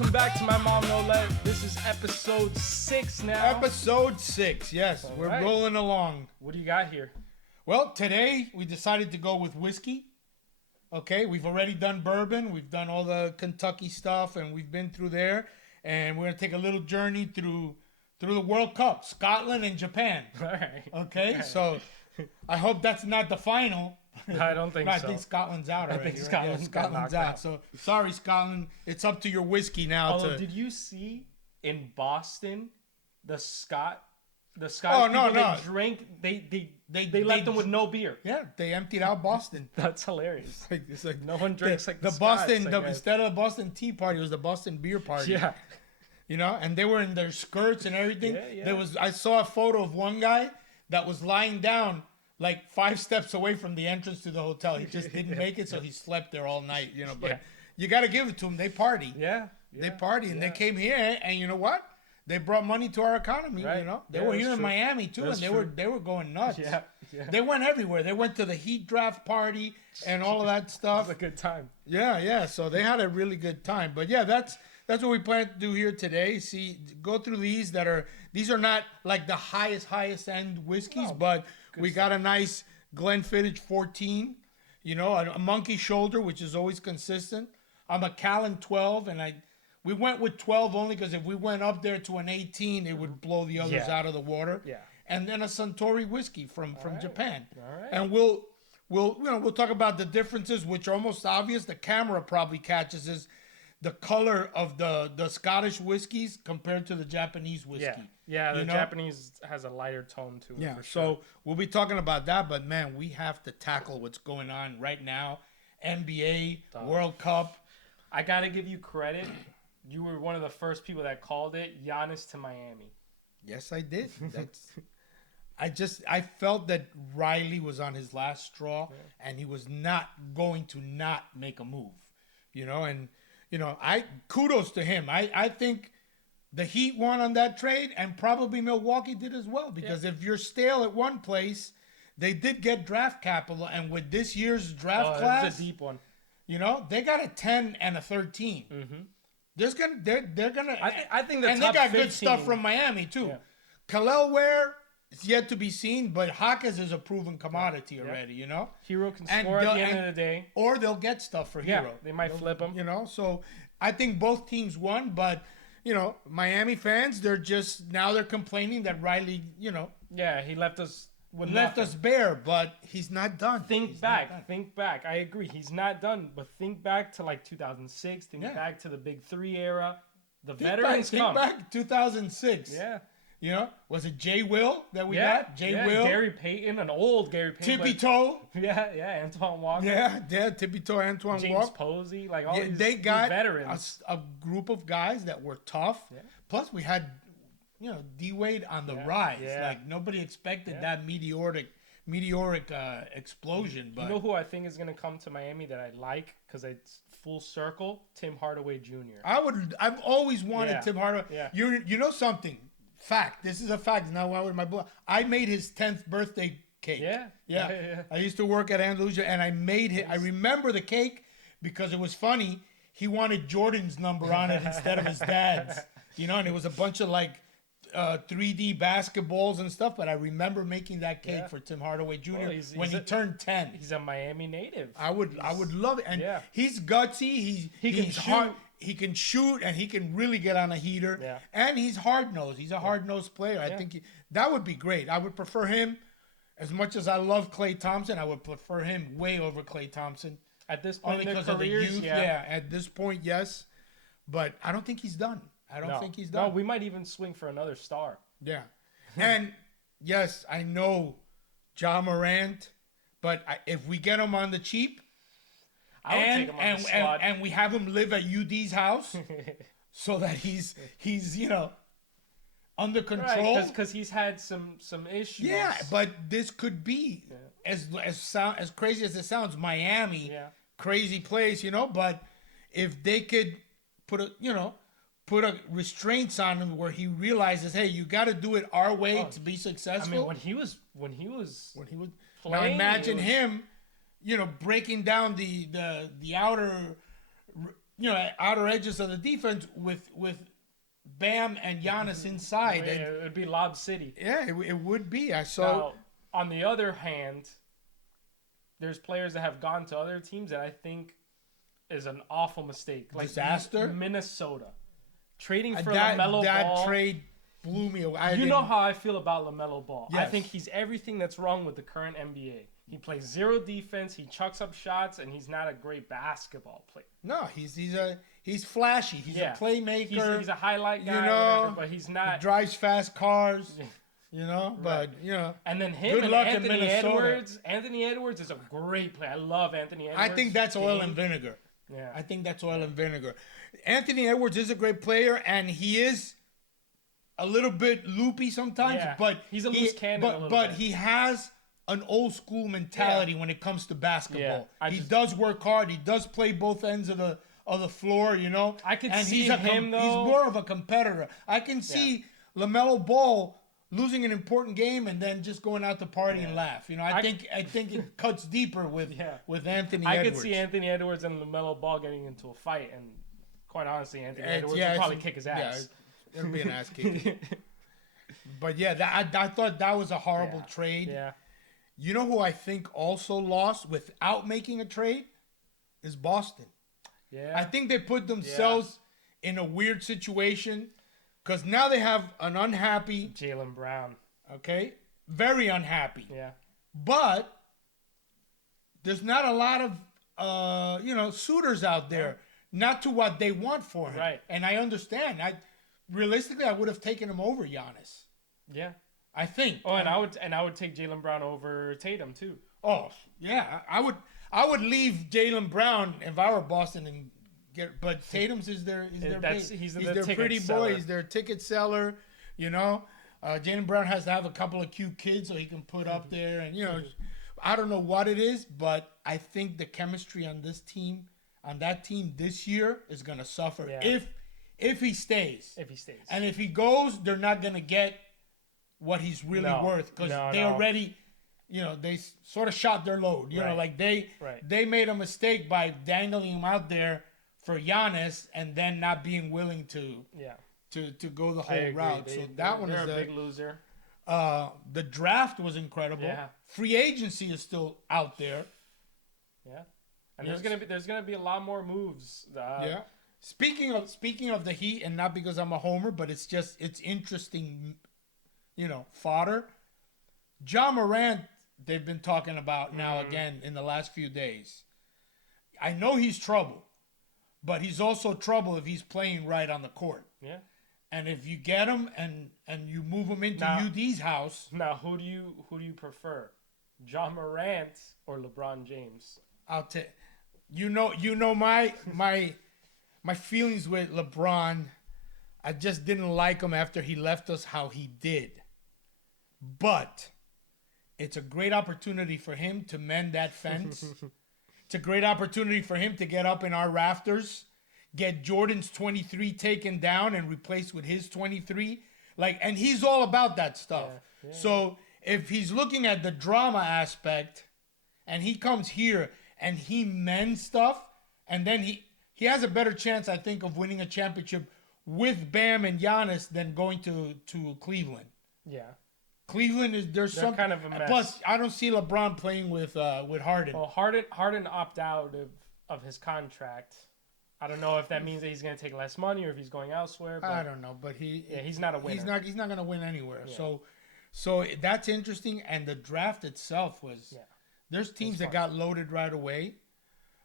Welcome back to My Mom No Less. This is episode 6 now. Episode 6, yes. All We're right. rolling along. What do you got here? Well, today we decided to go with whiskey. Okay, we've already done bourbon. We've done all the Kentucky stuff, and we've been through there. And we're going to take a little journey through the World Cup, Scotland and Japan. All right. Okay, All right. so I hope that's not the final. I don't think No, so. I think Scotland's out already. think right? Scotland's got Scotland's knocked out. out. So sorry, Scotland. It's up to your whiskey now. Although, did you see in Boston the Scottish Oh, no, people, no. they drank, they left them with no beer. Yeah, they emptied out Boston. That's hilarious. It's like No one drinks like the Scots, Boston. I guess. Instead of the Boston Tea Party, it was the Boston Beer Party. Yeah. You know, and they were in their skirts and everything. Yeah. I saw a photo of one guy that was lying down like 5 steps away from the entrance to the hotel. He just didn't make it, so he slept there all night. You know, but you got to give it to them. They party. Yeah. They party, and they came here, and you know what? They brought money to our economy. Right. You know, they Yeah, were that's here in true. Miami too, That's and true. they were going nuts. Yeah. They went everywhere. They went to the Heat draft party and all of that stuff. It was a good time. Yeah. So they had a really good time. But yeah, that's what we plan to do here today. See, go through these these are not like the highest end whiskeys, No, but we stuff. got a nice Glenfiddich 14, you know, a Monkey Shoulder, which is always consistent. I'm a Macallan 12, and we went with 12 only because if we went up there to an 18, it would blow the others out of the water. Yeah. And then a Suntory whiskey from right. Japan. All right. And we'll talk about the differences, which are almost obvious. The camera probably catches is the color of the Scottish whiskeys compared to the Japanese whiskey. Yeah. The You know? Japanese has a lighter tone to it. Yeah. For sure. So we'll be talking about that, but man, we have to tackle what's going on right now. NBA, World Cup. I gotta give you credit. You were one of the first people that called it Giannis to Miami. Yes, I did. I felt that Riley was on his last straw, and he was not going to not make a move, you know. And you know, kudos to him. I think the Heat won on that trade, and probably Milwaukee did as well. Because if you're stale at one place, they did get draft capital, and with this year's draft class, That's a deep one. you know, they got a 10 and a 13. Mm-hmm. They're gonna. I think the and top they got 15, good stuff from Miami too. Yeah. Khalil Ware is yet to be seen, but Hawkins is a proven commodity already. You know, Hero can And score at the- the end and- of the day. or they'll get stuff for Yeah, Hero. they might flip him. You know, so I think both teams won, but you know, Miami fans, they're complaining that Riley, you know, Yeah, he left us with left nothing. us bare, but he's not done. Think He's not done. Think back. I agree. He's not done, but think back to like 2006. Think Yeah. back to the Big Three era. The Think veterans think come. back 2006. Yeah. You know, was it Jay Will that we Yeah. got? Jay Will, Gary Payton, an old Gary Payton. Tippy but- Toe. Yeah. Antoine Walker. Yeah, Tippy Toe, Antoine James Walker. Posey. Like all Yeah, these, they got veterans. a group of guys that were tough. Yeah. Plus, we had, you know, D-Wade on the Yeah, rise. yeah. Like nobody expected Yeah. that meteoric explosion. But You know who I think is going to come to Miami that I like because it's full circle? Tim Hardaway Jr. I've always wanted Yeah. Tim Hardaway. Yeah. You know something? Fact. This is a fact. Now why would my boy? I made his 10th birthday cake. Yeah. I used to work at Andalusia, and I made it. I remember the cake because it was funny. He wanted Jordan's number on it instead of his dad's. You know, and it was a bunch of like 3D basketballs and stuff. But I remember making that cake for Tim Hardaway Jr. Well, when he turned 10. He's a Miami native. I would love it. And Yeah. he's gutsy. He can he's shoot. hard. He can shoot, and he can really get on a heater. Yeah. And he's hard nosed. He's a hard nosed player. I think that would be great. I would prefer him as much as I love Klay Thompson. I would prefer him way over Klay Thompson. At this point Only in their because of the careers, youth. Yeah. At this point, yes. But I don't think he's done. I don't think he's done. No, we might even swing for another star. Yeah. And yes, I know Ja Morant, but if we get him on the cheap, I would take him on the squad. and we have him live at UD's house so that he's you know under control. Right, because he's had some issues. Yeah, but this could be as crazy as it sounds, Miami, crazy place, you know. But if they could put a restraints on him where he realizes, hey, you got to do it our way to be successful. I mean, when he was now playing, imagine him, you know, breaking down the outer, outer edges of the defense with Bam and Giannis inside. Yeah, it would be Lob City. Yeah, it would be. I saw. Now, on the other hand, there's players that have gone to other teams that I think is an awful mistake. Like Disaster? Minnesota. Trading for that LaMelo Ball. that trade blew me away. You know how I feel about LaMelo Ball. I Yes. think he's everything that's wrong with the current NBA. He plays zero defense, he chucks up shots, and he's not a great basketball player. No, he's flashy. He's a playmaker. He's a highlight guy, you know, whatever, but he's not. Drives fast cars. But And then him good and luck in Anthony Minnesota. Edwards. Anthony Edwards is a great player. I love Anthony Edwards. I think that's oil and vinegar. Yeah. I think that's oil and vinegar. Anthony Edwards is a great player, and he is a little bit loopy sometimes. Yeah. But He's a loose cannon a little But bit. he has an old school mentality when it comes to basketball. Yeah, He does work hard. He does play both ends of the floor. I could and see him though. He's more of a competitor. I can see LaMelo Ball losing an important game and then just going out to party and laugh. I think it cuts deeper with Anthony Edwards. I could see Anthony Edwards and LaMelo Ball getting into a fight, and quite honestly, Anthony Edwards would probably kick his ass. Yeah, it'll be an ass kick. But yeah, I thought that was a horrible trade. Yeah. You know who I think also lost without making a trade is Boston. Yeah. I think they put themselves in a weird situation because now they have an unhappy Jaylen Brown. Okay, very unhappy. Yeah. But there's not a lot of suitors out there, not to what they want for him. Right. And I understand. Realistically, I would have taken him over Giannis. Yeah. I think. Oh, and I would take Jaylen Brown over Tatum too. Oh, yeah. I would leave Jaylen Brown if I were Boston and get. But Tatum's is their He's their ticket pretty seller. boy. He's their ticket seller. Jaylen Brown has to have a couple of cute kids so he can put up there, and I don't know what it is, but I think the chemistry on that team this year is gonna suffer if he stays. If he stays. And if he goes, they're not gonna get what he's really worth because they already, they sort of shot their load. They made a mistake by dangling him out there for Giannis and then not being willing to go the whole route. That one is a big loser. The draft was incredible. Yeah. Free agency is still out there. Yeah. And there's gonna be a lot more moves. Speaking of the Heat, and not because I'm a homer, but it's interesting. Fodder. Ja Morant, they've been talking about now again in the last few days. I know he's trouble, but he's also trouble if he's playing right on the court. Yeah. And if you get him and you move him into UD's house. Now, who do you prefer, Ja Morant or LeBron James? I'll tell you know my feelings with LeBron. I just didn't like him after he left us how he did. But it's a great opportunity for him to mend that fence. It's a great opportunity for him to get up in our rafters, get Jordan's 23 taken down and replaced with his 23. And he's all about that stuff. Yeah. So if he's looking at the drama aspect and he comes here and he mends stuff, and then he has a better chance, I think, of winning a championship with Bam and Giannis than going to Cleveland. Yeah. Cleveland there's some kind of a mess. Plus, I don't see LeBron playing with Harden. Well, Harden opted out of his contract. I don't know if that means that he's going to take less money or if he's going elsewhere. But I don't know, but he's not a winner. He's not going to win anywhere. Yeah. So that's interesting. And the draft itself was. Yeah. There's teams that got loaded right away.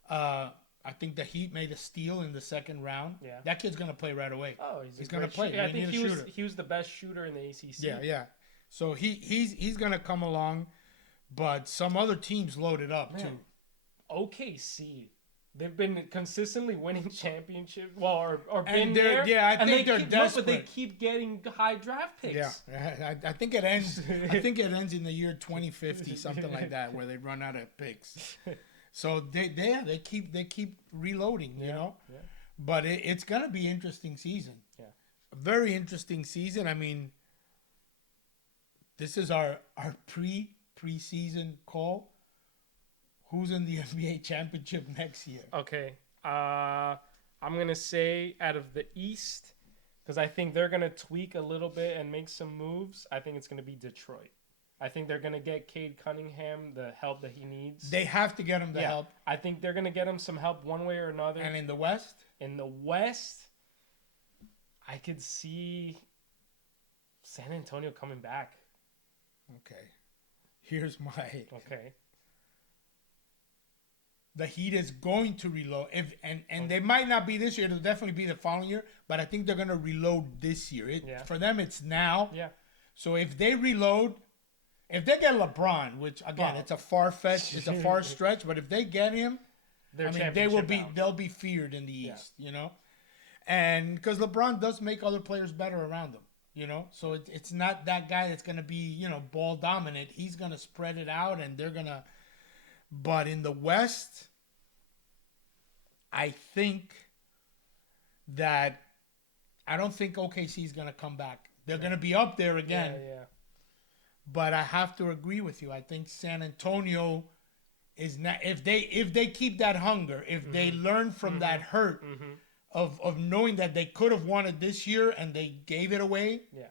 I think the Heat made a steal in the second round. Yeah. That kid's going to play right away. Oh, he's going to play. Yeah, I think he was the best shooter in the ACC. Yeah. So he's going to come along, but some other teams loaded up too. OKC, they've been consistently winning championships. Well, or been there. Yeah, I think they're desperate. But they keep getting high draft picks. Yeah, I think it ends. I think it ends in the year 2050, something like that, where they run out of picks. So they keep reloading, you know. Yeah. But it's gonna be an interesting season. Yeah, a very interesting season. I mean, this is our preseason call. Who's in the NBA championship next year? Okay. I'm gonna say out of the East, because I think they're gonna tweak a little bit and make some moves. I think it's gonna be Detroit. I think they're gonna get Cade Cunningham the help that he needs. They have to get him the help. I think they're gonna get him some help one way or another. And in the West? In the West, I could see San Antonio coming back. Okay. Here's my... Okay. The Heat is going to reload. And they might not be this year. It'll definitely be the following year. But I think they're going to reload this year. For them, it's now. Yeah. So if they reload... If they get LeBron, which again it's a far fetch, it's a far stretch, but if they get him, they'll be feared in the East, you know, and because LeBron does make other players better around him, you know, so it's not that guy that's gonna be, you know, ball dominant. He's gonna spread it out, and they're gonna. But in the West, I think that I don't think OKC is gonna come back. They're gonna be up there again. Yeah. But I have to agree with you. I think San Antonio is not if they keep that hunger, if they learn from that hurt of knowing that they could have won it this year and they gave it away. Yeah.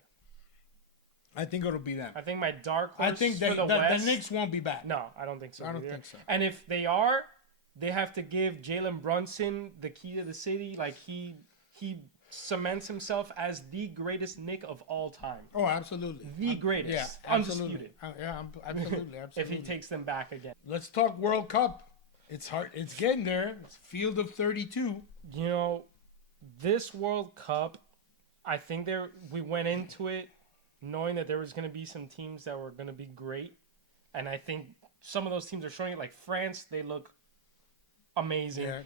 I think it'll be them. I think my dark horse I think for the West, the Knicks won't be back. No, I don't think so. I don't think so. And if they are, they have to give Jalen Brunson the key to the city. Like he cements himself as the greatest Knick of all time. Oh, absolutely. The greatest. Yeah, undisputed. Absolutely. If he takes them back again. Let's talk World Cup. It's hard. It's getting there. It's field of 32. You know, this World Cup, I think we went into it knowing that there was going to be some teams that were going to be great. And I think some of those teams are showing it. Like France, they look amazing. Yeah,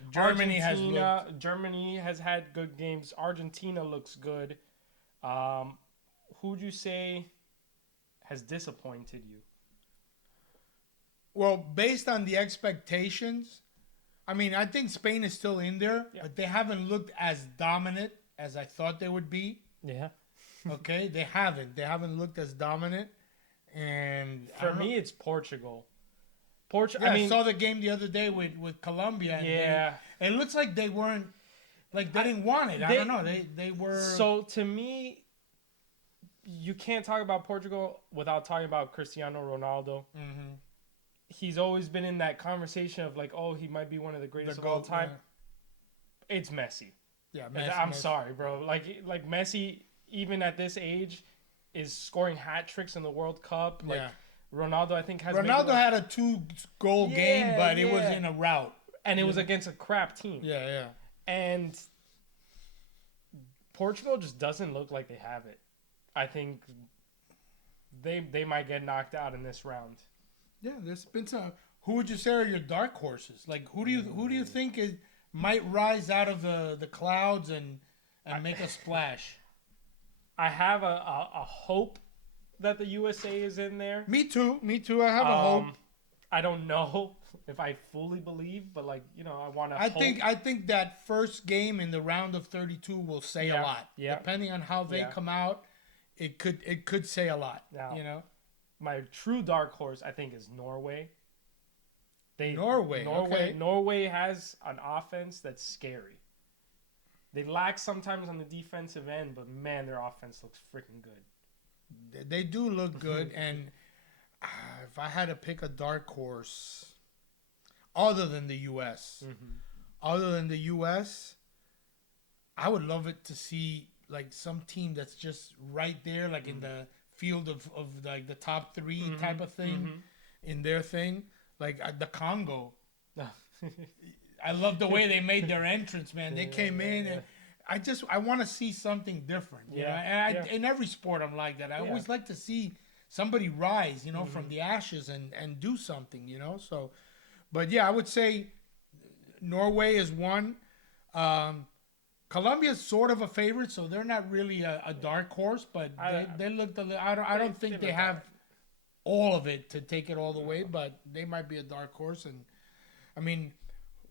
Germany has had good games. Argentina looks good. Who'd you say has disappointed you? Well, based on the expectations, I mean, I think Spain is still in there, but they haven't looked as dominant as I thought they would be. Yeah. Okay, they haven't. They haven't looked as dominant. And for me, it's Portugal. I saw the game the other day with Colombia. And it looks like they weren't, like they didn't want it. I don't know. They were. So to me, you can't talk about Portugal without talking about Cristiano Ronaldo. Mm-hmm. He's always been in that conversation of like, oh, he might be one of the greatest of all time. Yeah. It's Messi. Yeah, I'm sorry, bro. Like Messi, even at this age, is scoring hat tricks in the World Cup. Like, Ronaldo, I think, Ronaldo had a 2-goal game, but it was in a rout. And it was against a crap team. Yeah. And Portugal just doesn't look like they have it. I think they might get knocked out in this round. Yeah, there's been some. Who would you say are your dark horses? Like, who do you think might rise out of the clouds and make a splash? I have a hope that the USA is in there. Me too. I have a hope. I don't know if I fully believe, but I want to. I think that first game in the round of 32 will say a lot. Yeah. Depending on how they come out, it could say a lot. Now, you know, my true dark horse, I think, is Norway. Okay. Norway has an offense that's scary. They lack sometimes on the defensive end, but man, their offense looks freaking good. They do look good, and if I had to pick a dark horse, other than the U.S., I would love it to see like some team that's just right there, like in the field of like the top 3 type of thing in their thing, like the Congo. I love the way they made their entrance, man. They came in and I want to see something different. You know? And in every sport, I'm like that. I always like to see somebody rise, you know, from the ashes and do something, you know. So, but yeah, I would say Norway is one. Colombia's sort of a favorite, so they're not really a dark horse, but they looked a little. I don't think they have all of it to take it all the way, but they might be a dark horse. And I mean,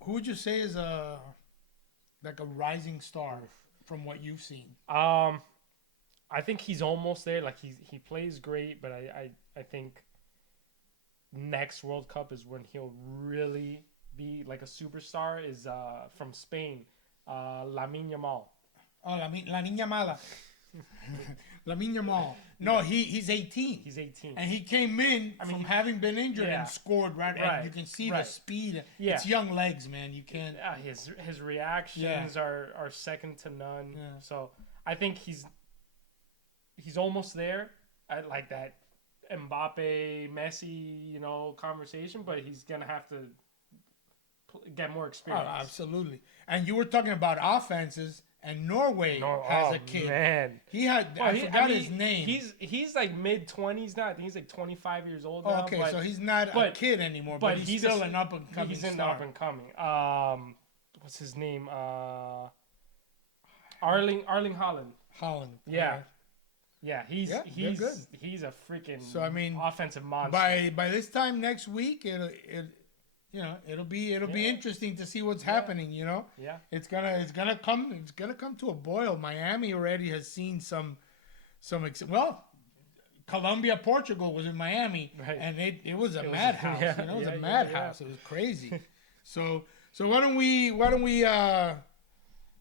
who would you say is a rising star from what you've seen? I think he's almost there. Like he plays great, but I think next World Cup is when he'll really be like a superstar. Is from Spain, Lamine Yamal. Oh, La Niña Mala. Lamine Yamal. No, he's 18. He's 18. And he came in from having been injured yeah. and scored, right? Right, And you can see the right. speed. Yeah. It's young legs, man. You can't. Yeah, his reactions are second to none. Yeah. So I think he's almost there at like that Mbappe, Messi, conversation, but he's gonna have to get more Oh, experience. absolutely. And you were talking about offenses, and Norway has a kid. Man. He had. I forgot his name. He's like mid-20s now. I think he's like 25 years old now. Oh, okay, so he's not a kid anymore, but he's still an up and coming. He's an star. up and coming. What's his name? Erling Haaland. Holland. Yeah. Right. Yeah, he's good. He's a freaking offensive monster. By this time next week, it'll be interesting to see what's happening. Yeah. It's gonna come to a boil. Miami already has seen some Colombia, Portugal was in Miami, right. and it was a madhouse. It was a madhouse. It was crazy. So why don't we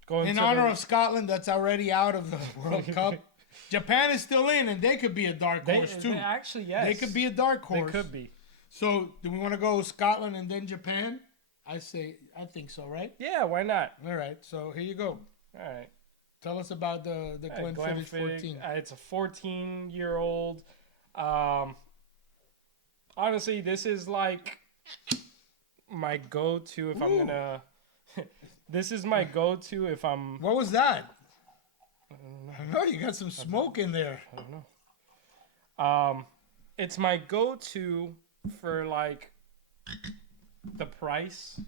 Go in honor of Scotland, that's already out of the World Cup. Japan is still in, and they could be a dark horse too. Actually, yes, they could be a dark horse. They could be. So, do we want to go Scotland and then Japan? I think so, right? Yeah, why not? All right. So here you go. All right. Tell us about the Glenfiddich 14. It's a 14-year-old. Honestly, this is like my go-to if I'm gonna. This is my go-to if I'm. What was that? I don't know. You got some smoke in there. I don't know. It's my go-to for like the price.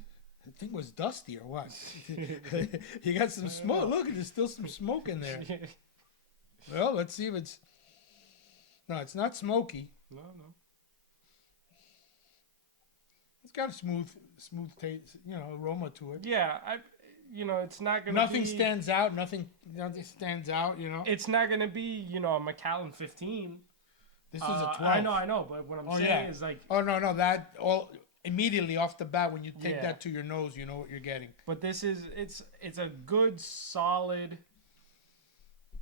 The thing was dusty or what? You got some smoke. Look, there's still some smoke in there. Well, let's see if it's. No, it's not smoky. No. It's got a smooth taste, aroma to it. Yeah, it's not gonna. Nothing stands out. Nothing stands out. It's not gonna be, a Macallan 15. This is a 12. I know, but what I'm saying is like. Oh no, that all immediately off the bat when you take that to your nose, you know what you're getting. But this is it's a good solid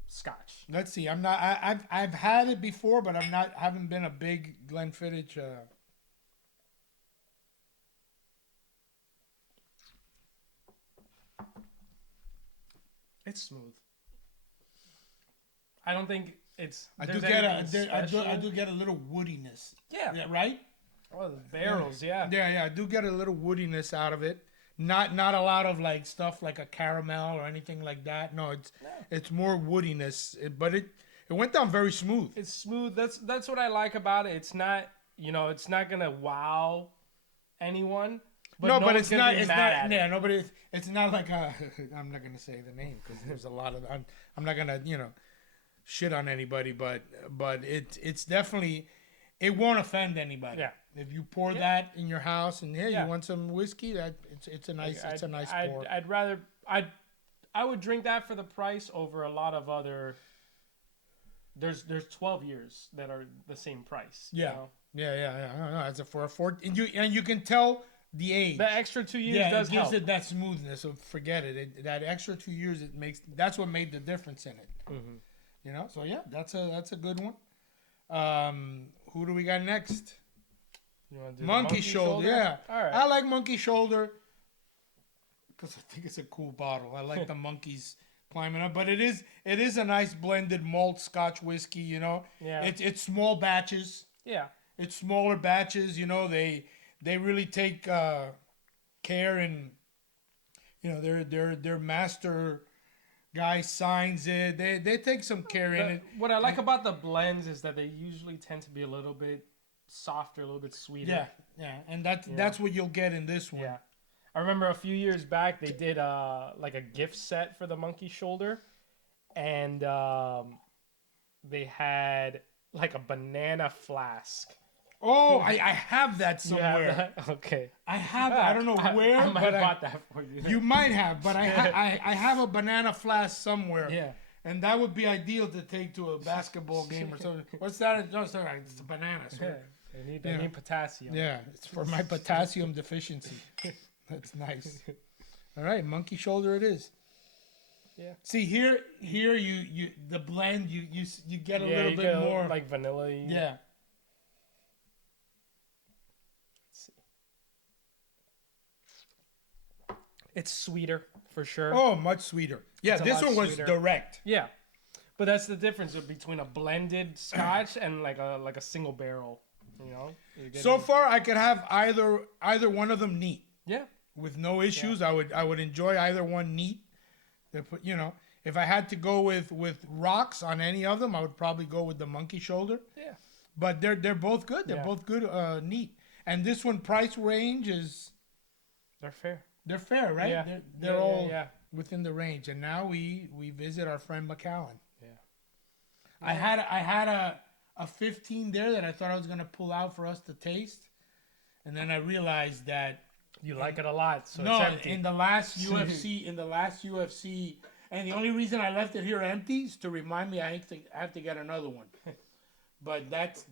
Scotch. Let's see. I've had it before, but haven't been a big Glenfiddich. It's smooth. I don't think it's. I do get a little woodiness. Yeah. Right. Oh, the barrels. Yeah. Yeah. I do get a little woodiness out of it. Not a lot of like stuff like a caramel or anything like that. No, it's more woodiness. But it went down very smooth. It's smooth. That's what I like about it. It's not it's not gonna wow anyone. But but it's not. It's not. Yeah, nobody. It's not like a. I'm not gonna say the name because there's a lot of. I'm not gonna shit on anybody, but it's definitely. It won't offend anybody. Yeah. If you pour that in your house and you want some whiskey, it's a nice pour. I would drink that for the price over a lot of other. There's 12 years that are the same price. Yeah. You know? Yeah. I don't know. It's for a 14, and you can tell. The age, the extra 2 years does it gives help. it that smoothness. So forget it. That extra 2 years, that's what made the difference in it. Mm-hmm. So yeah, that's a good one. Who do we got next? You want to do Monkey Shoulder. Yeah, all right. I like Monkey Shoulder because I think it's a cool bottle. I like the monkeys climbing up, but it is a nice blended malt Scotch whiskey. Yeah, it's small batches. Yeah, it's smaller batches. They really take care, and their master guy signs it. They take some care in it. What I like about the blends is that they usually tend to be a little bit softer, a little bit sweeter. Yeah, and that's what you'll get in this one. Yeah, I remember a few years back they did like a gift set for the Monkey Shoulder, and they had like a banana flask. Oh, I have that somewhere. You have that? Okay. I have it. I don't know where. I might have bought that for you. You might have, but I have a banana flask somewhere. Yeah. And that would be ideal to take to a basketball game or something. What's that? No, sorry, it's a banana. Yeah. I need potassium. Yeah, it's for my potassium deficiency. That's nice. All right, Monkey Shoulder it is. Yeah. See here you the blend you get a little you bit get more. like vanilla. Yeah. Let's see. It's sweeter for sure. Oh, much sweeter. Yeah, It's a this lot one was sweeter. direct. Yeah, but that's the difference between a blended Scotch and like a single barrel. You know. You're getting- So far, I could have either one of them neat Yeah. with no issues. I would enjoy either one neat. They put, if I had to go with rocks on any of them, I would probably go with the monkey shoulder. Yeah. But they're both good. They're both good, neat. And this one price range is They're fair. they're fair, right? Yeah. They're all yeah. within the range. And now we visit our friend McAllen. Yeah. I had a 15 there that I thought I was gonna pull out for us to taste, and then I realized that You like it a lot, so no, it's empty. in the last UFC, and the only reason I left it here empty is to remind me I have to get another one. But that's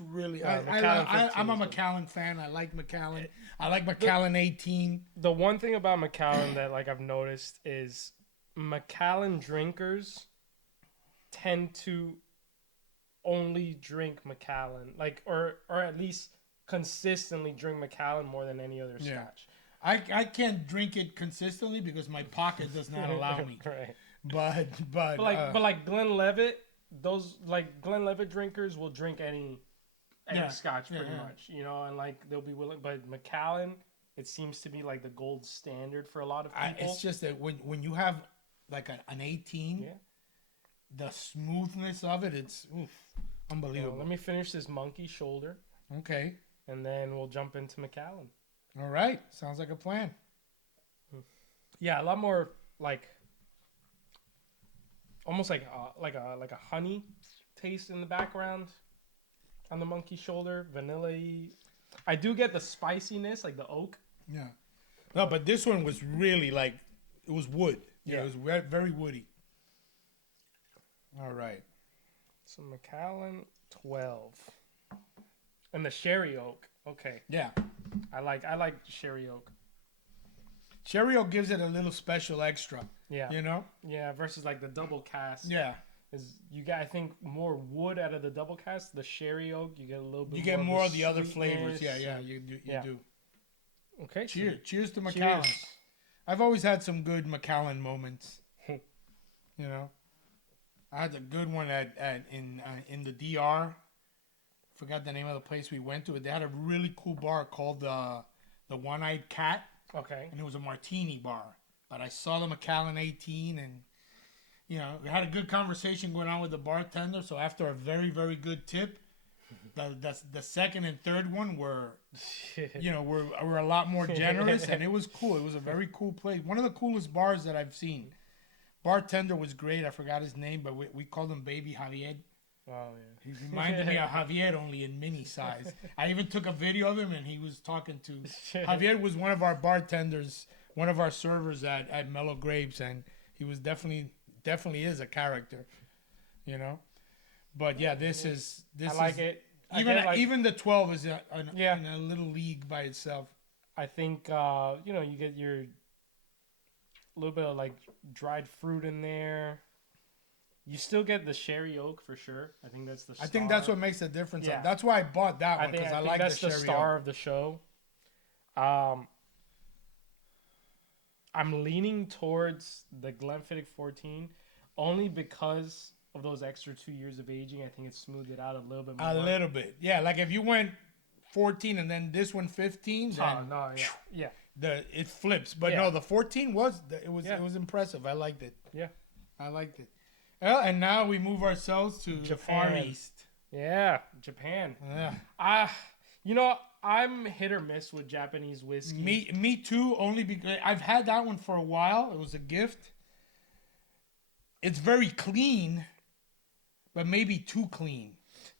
really I'm a McAllen fan. I like McAllen. I like McAllen 18. The one thing about Macallan that like I've noticed is Macallan drinkers tend to only drink Macallan, like or at least consistently drink Macallan more than any other Yeah. Scotch. I can't drink it consistently because my pocket does not allow me. Right. But But Glenlivet, those like Glenlivet drinkers will drink any Scotch pretty much, and like they'll be willing. But Macallan, it seems to be like the gold standard for a lot of people. it's just that when you have like an 18, the smoothness of it, it's unbelievable. Let me finish this monkey shoulder, Okay. and then we'll jump into Macallan. All right. Sounds like a plan. Yeah, a lot more like almost like a honey taste in the background on the monkey shoulder, vanilla-y. I do get the spiciness, like the oak. Yeah. No, but this one was really like it was wood. Yeah, it was very woody. All right. So Macallan 12. And the sherry oak. Okay. Yeah. I like sherry oak. Sherry oak gives it a little special extra. Yeah. Yeah, versus like the double cast. Yeah. You get, I think, more wood out of the double cast. The sherry oak, you get a little bit. You get more of the other sweetness. flavors. Yeah, you do. Okay. Cheers to Macallan. Cheers. I've always had some good Macallan moments. I had a good one in the DR. Forgot the name of the place we went to. They had a really cool bar called the One-Eyed Cat. Okay. And it was a martini bar. But I saw the Macallan 18 and we had a good conversation going on with the bartender. So after a very, very good tip, the second and third one were a lot more generous, and it was cool. It was a very cool place. One of the coolest bars that I've seen. Bartender was great. I forgot his name, but we called him Baby Javier. Oh yeah. He reminded me of Javier, only in mini size. I even took a video of him, and he was talking to Javier. Was one of our bartenders, one of our servers at Mellow Grapes, and he was definitely is a character, But yeah, this is. I like it. Even the 12 is in a little league by itself. I think you get your little bit of like dried fruit in there. You still get the sherry oak for sure. I think that's the star. I think that's what makes the difference. Yeah. That's why I bought that one, because I like that's the the sherry star oak. of the show. I'm leaning towards the Glenfiddich 14 only because of those extra 2 years of aging. I think it smoothed it out a little bit more. A little bit. Yeah, like if you went 14 and then this one 15, then it flips. But no, the 14 was impressive. I liked it. Yeah. I liked it. Well, and now we move ourselves to the Far East. Yeah, Japan. Yeah. I'm hit or miss with Japanese whiskey. Me too, only because I've had that one for a while. It was a gift. It's very clean, but maybe too clean.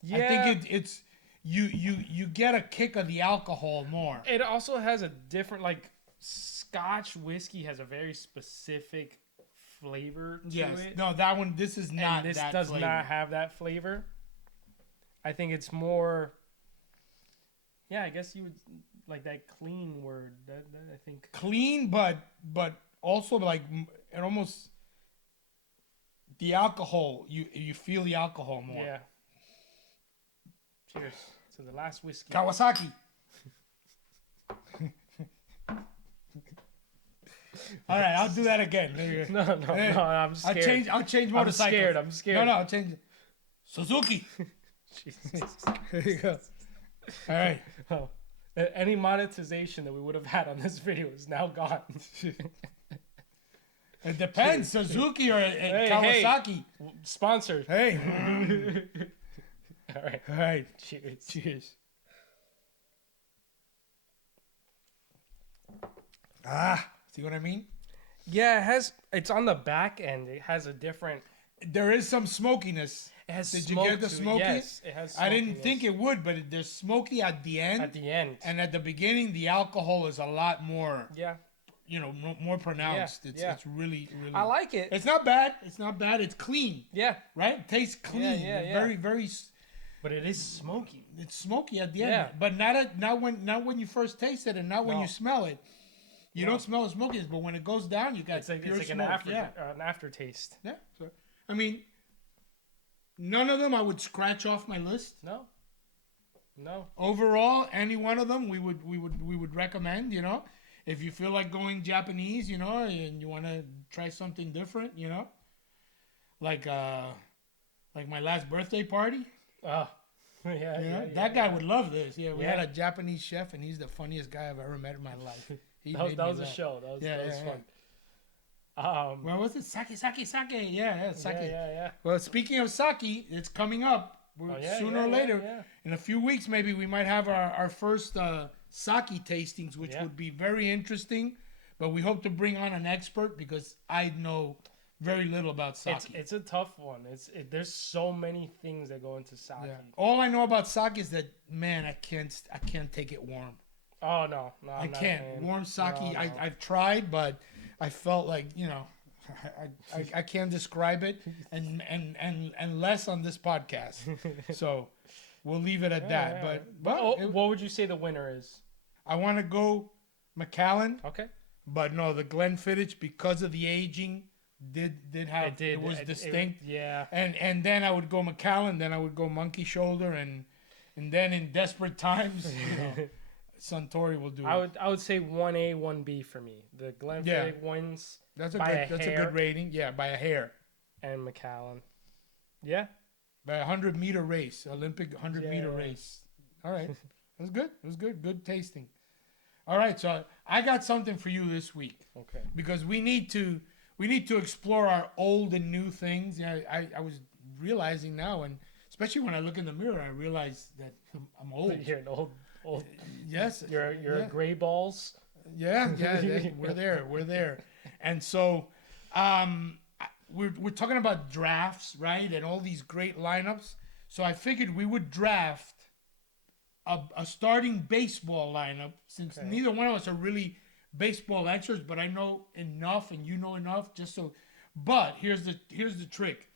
Yeah. I think it's you get a kick of the alcohol more. It also has a different, like, Scotch whiskey has a very specific flavor to it. No, that one, this is not and this that does flavor. not have that flavor. I think it's more, I guess you would, like, that clean word. That I think. Clean, but also, like, it almost, the alcohol. You feel the alcohol more. Yeah. Cheers to the last whiskey. Kawasaki. All right, I'll do that again. No, I'm scared. I'll change motorcycles. I'm scared. No, I'll change it. Suzuki. Jesus. There you go. All right. Oh. Any monetization that we would have had on this video is now gone. It depends, Suzuki or Kawasaki. Hey, sponsored. Hey. All right. All right. Cheers. Cheers. See what I mean? Yeah, it's on the back end. It has a different. There is some smokiness. It has Did smoke you get the to it. smoky? Yes, it has. I didn't smokiness. think it would, but there's smoky at the end. At the end. And at the beginning, the alcohol is a lot more, Yeah. more pronounced. Yeah. It's really. I like it. It's not bad. It's not bad. It's clean, Yeah. right? It tastes clean. Yeah. It's very, very. But it is smoky. It's smoky at the end, Yeah. but not when you first taste it, and not when No. you smell it. You don't smell the smokiness, but when it goes down, you got It's like pure an smoke. an aftertaste. Yeah. So, I mean, none of them I would scratch off my list. No. Overall, any one of them we would recommend. If you feel like going Japanese, and you want to try something different, like my last birthday party. Oh. Yeah. That guy would love this. Yeah, we Yeah. had a Japanese chef, and he's the funniest guy I've ever met in my life. That was a show. That was fun. Well, what's it? Sake. Yeah, sake. Yeah. Well, speaking of sake, it's coming up. Sooner or later. Yeah. In a few weeks, maybe we might have our first sake tastings, which would be very interesting. But we hope to bring on an expert because I know very little about sake. It's a tough one. There's so many things that go into sake. Yeah. All I know about sake is that, man, I can't take it warm. Oh no, I can't. Warm sake. No. I've tried, but I felt like I can't describe it, and less on this podcast. So we'll leave it at that. Yeah. But what would you say the winner is? I want to go Macallan. Okay. But no, the Glenfiddich, because of the aging, it was distinct. Yeah. And then I would go Macallan. Then I would go Monkey Shoulder, and then in desperate times, Suntory will do. I would say 1A, 1B for me. The Glenfiddich wins. That's a hair, good rating. Yeah, by a hair. And Macallan. Yeah. By a 100-meter race, Olympic 100-meter race. All right, that's good. It was good. Good tasting. All right, so I got something for you this week. Okay. Because we need to explore our old and new things. Yeah, I was realizing now, and especially when I look in the mirror, I realize that I'm old. You're an old. Yes. You're a gray balls. Yeah, we're there. And so, we're talking about drafts, right? And all these great lineups. So I figured we would draft a starting baseball lineup, since neither one of us are really baseball experts, but I know enough and you know enough just so. But here's the trick.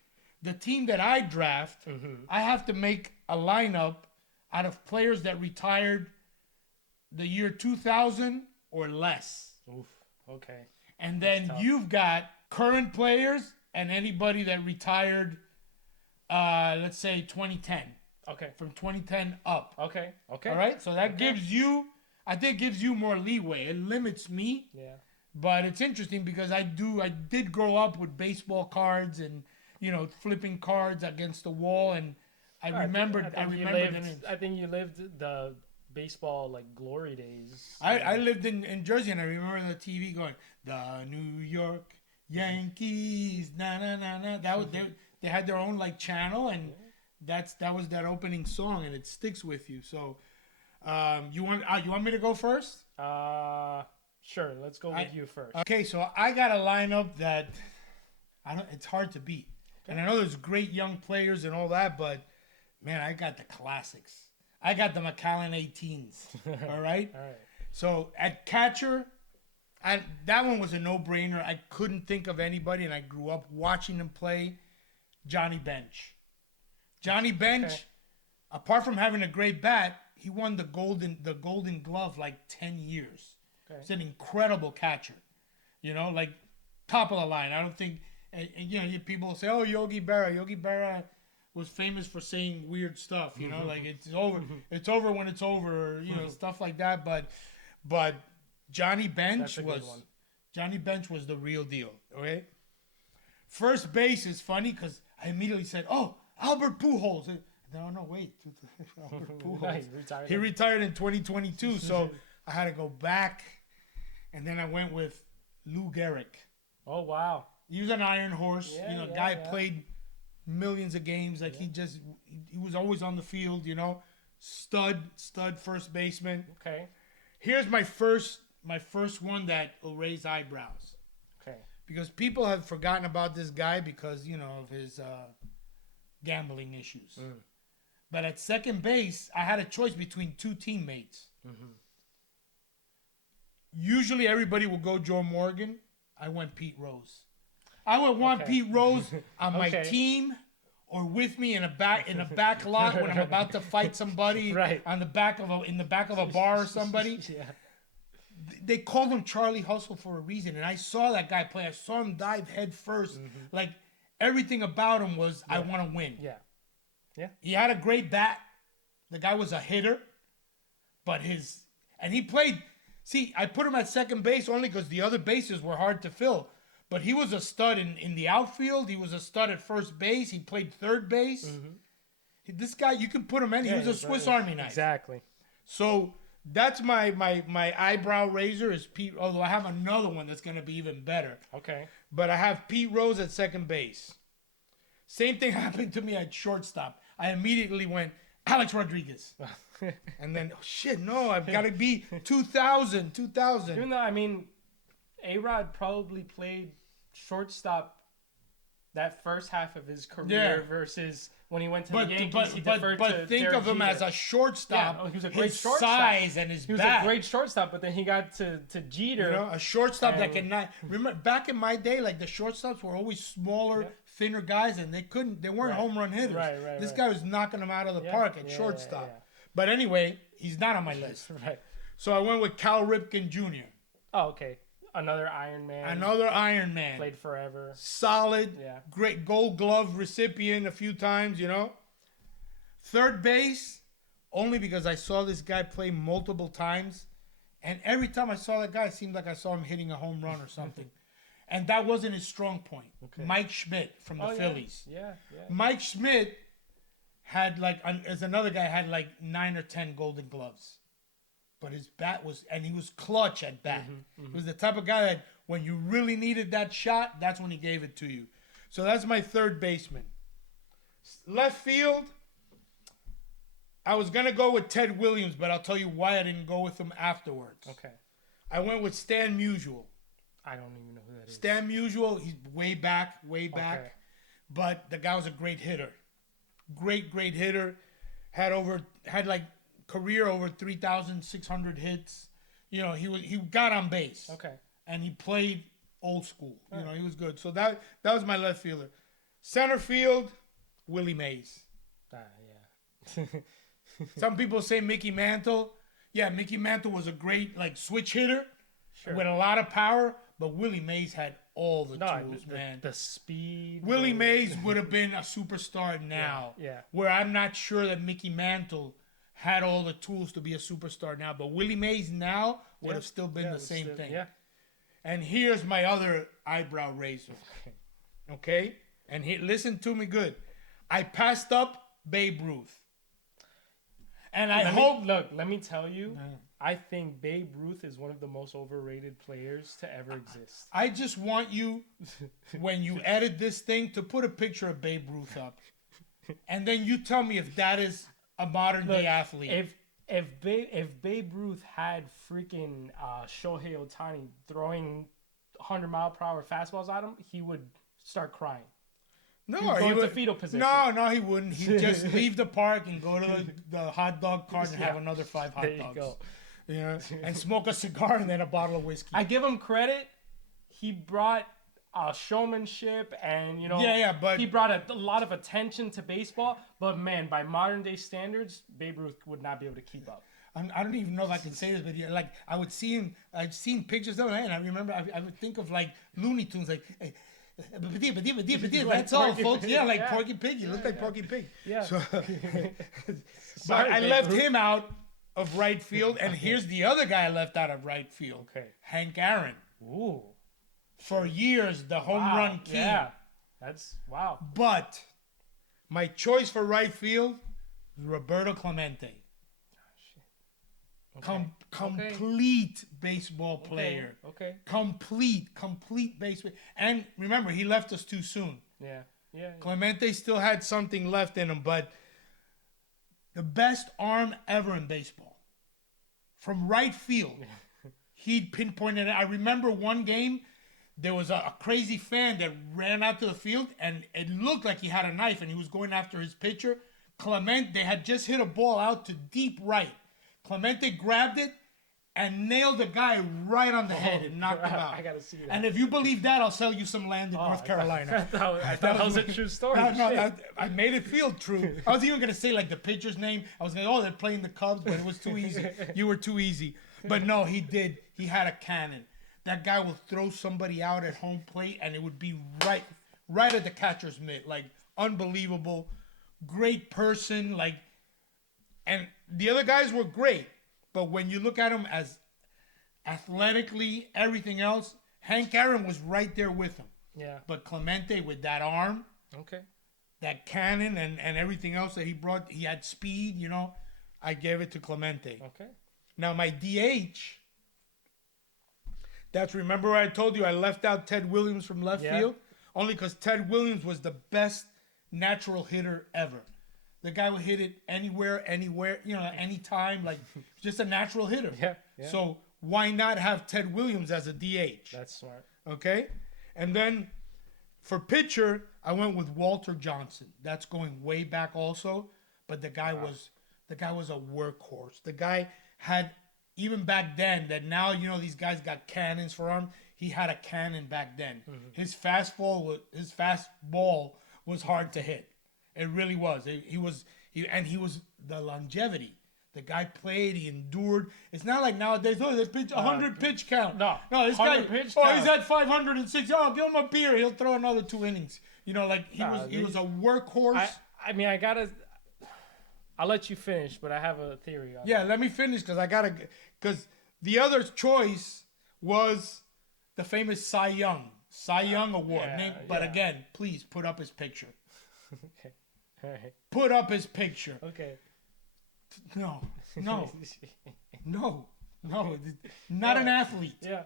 The team that I draft, I have to make a lineup out of players that retired the year 2000 or less. Oof. Okay. And then you've got current players and anybody that retired, let's say 2010. Okay. From 2010 up. Okay. All right. So that gives you more leeway. It limits me. Yeah. But it's interesting because I did grow up with baseball cards and flipping cards against the wall, and I remembered. I think you lived the baseball like glory days. I lived in Jersey, and I remember the TV going, "The New York Yankees, na na na na." That was they had their own like channel, and that was that opening song, and it sticks with you. So, you want me to go first? Sure. Let's go with you first. Okay, so I got a lineup that it's hard to beat, and I know there's great young players and all that, but man, I got the classics. I got the Macallan 18s. All right. All right. So at catcher, that one was a no-brainer. I couldn't think of anybody, and I grew up watching him play. Johnny Bench. Johnny Bench, apart from having a great bat, he won the Golden Glove like 10 years. Okay. He's an incredible catcher. Like top of the line. I don't think and you know, people say, "Oh, Yogi Berra." Yogi Berra was famous for saying weird stuff. You know, like it's over. It's over when it's over. Or, you know, stuff like that. But Johnny Bench That's a good was one. Johnny Bench was the real deal. Okay. First base is funny because I immediately said, "Oh, Albert Pujols." No, wait. Albert No, Pujols. he retired. He retired in 2022, so I had to go back, and then I went with Lou Gehrig. Oh wow. He was an iron horse. Yeah, You know, yeah, guy yeah. played millions of games. Like he was always on the field. You know, stud first baseman. Okay. Here's my first one that will raise eyebrows Okay. because people have forgotten about this guy because you know of his gambling issues. But at second base, I had a choice between two teammates. Usually, everybody will go Joe Morgan. I went Pete Rose. I would want Okay. Pete Rose on my Okay. team or with me in a back lot when I'm about to fight somebody Right. in the back of a bar or somebody. Yeah. They called him Charlie Hustle for a reason, and I saw that guy play. I saw him dive head 1st. Like everything about him was, I want to win. Yeah. He had a great bat. The guy was a hitter, but he played. See, I put him at second base only because the other bases were hard to fill. But he was a stud in the outfield. He was a stud at first base. He played third base. This guy, you can put him in. He was a Swiss Army knife. Exactly. So that's my eyebrow raiser is Pete. Although I have another one that's going to be even better. Okay. But I have Pete Rose at second base. Same thing happened to me at shortstop. I immediately went Alex Rodriguez. And then, oh, shit, no, I've got to be 2000. Even though, I mean, A-Rod probably played shortstop that first half of his career versus when he went to the Yankees. He deferred to think Derek of him Jeter. as a shortstop. Yeah, he was a great his shortstop. size and his He was bat. a great shortstop, but then he got to Jeter. You know, a shortstop that And- cannot. Remember, back in my day, like the shortstops were always smaller, thinner guys, and they weren't Right. home run hitters. Right, This right. guy was knocking them out of the park at yeah, shortstop. yeah. But anyway, he's not on my list. Right. So I went with Cal Ripken Jr., Oh, okay. Another Iron Man. another Iron Man. Played forever. Solid, Yeah. great Gold Glove recipient a few times, you know. Third base, only because I saw this guy play multiple times, and every time I saw that guy, it seemed like I saw him hitting a home run or something. And that wasn't his strong point. Okay. Mike Schmidt from the Oh, yeah. Phillies. Yeah. Mike Schmidt had as another guy had like 9 or 10 Golden Gloves, but his bat was, and he was clutch at bat. He was the type of guy that when you really needed that shot, that's when he gave it to you. So that's my third baseman. Left field, I was gonna go with Ted Williams, but I'll tell you why I didn't go with him afterwards. Okay. I went with Stan Musial. I don't even know who that is. Stan Musial, he's way back. Okay. But the guy was a great hitter. Great hitter. Had like career over 3,600 hits. You know, he got on base. Okay. And he played old school. You know, he was good. So that was my left fielder. Center field, Willie Mays. Yeah. Some people say Mickey Mantle. Yeah, Mickey Mantle was a great like switch hitter with a lot of power, but Willie Mays had all the tools, man. The speed. Willie Mays would have been a superstar now. Yeah. Where I'm not sure that Mickey Mantle had all the tools to be a superstar now, but Willie Mays now would have still been the same thing. Yeah. And here's my other eyebrow raiser. Okay? And listen to me good. I passed up Babe Ruth. And Let me tell you, I think Babe Ruth is one of the most overrated players to ever exist. I just want you, when you edit this thing, to put a picture of Babe Ruth up. And then you tell me if that is a modern day athlete. If Babe Ruth had freaking Shohei Ohtani throwing 100-mile-per-hour fastballs at him, he would start crying. No, He would go into fetal position. No, he wouldn't. He'd just leave the park and go to the hot dog cart and have another 5 hot There dogs. you go. You know, and smoke a cigar and then a bottle of whiskey. I give him credit. He brought showmanship and, but he brought a lot of attention to baseball. But, man, by modern-day standards, Babe Ruth would not be able to keep up. I don't even know if I can say this, but like I would see him. I've seen pictures of him, and I remember I would think of like Looney Tunes, like, hey, That's all, folks. Yeah, like Porky Pig. You look like Porky Pig. Yeah. So, but Sorry, I Babe left Ruth. him out of right field, and here's the other guy I left out of right field. Okay. Hank Aaron. Ooh. For years, the home Wow. run king. Yeah. That's wow. But my choice for right field was Roberto Clemente. Okay. Complete baseball player. Okay. Complete baseball. And remember, he left us too soon. Yeah. Yeah. Clemente still had something left in him, but the best arm ever in baseball. From right field, he'd pinpointed it. I remember one game, there was a crazy fan that ran out to the field, and it looked like he had a knife, and he was going after his pitcher. They had just hit a ball out to deep right. Clemente grabbed it and nailed the guy right on the head and knocked him out. I gotta see that. And if you believe that, I'll sell you some land in North Carolina. I thought that was a true story. I made it feel true. I was even gonna say like the pitcher's name. I was gonna, they're playing the Cubs, but it was too easy. You were too easy. But no, he did. He had a cannon. That guy will throw somebody out at home plate, and it would be right at the catcher's mitt. Like unbelievable, great person. Like, and the other guys were great, but when you look at him as athletically, everything else, Hank Aaron was right there with him. Yeah. But Clemente with that arm, Okay. that cannon, and everything else that he brought, he had speed, you know. I gave it to Clemente. Okay. Now my DH, remember I told you I left out Ted Williams from left field? Only because Ted Williams was the best natural hitter ever. The guy would hit it anywhere, you know, anytime, like just a natural hitter. Yeah. So why not have Ted Williams as a DH? That's smart. Okay? And then for pitcher, I went with Walter Johnson. That's going way back also, but the guy was a workhorse. The guy had, even back then, that now, you know, these guys got cannons for arm. He had a cannon back then. Mm-hmm. His fastball was hard to hit. It really was. He was the longevity. The guy played. He endured. It's not like nowadays. Oh, they pitch 100 pitch count. No, this guy. pitch Oh, count. he's at 506. Oh, give him a beer. He'll throw another 2 innings. You know, like he was a workhorse. I mean, I'll let you finish, but I have a theory on Let me finish because the other choice was the famous Cy Young Award. But again, please put up his picture. Okay. All right. Put up his picture. Okay. No, not an athlete. Yeah.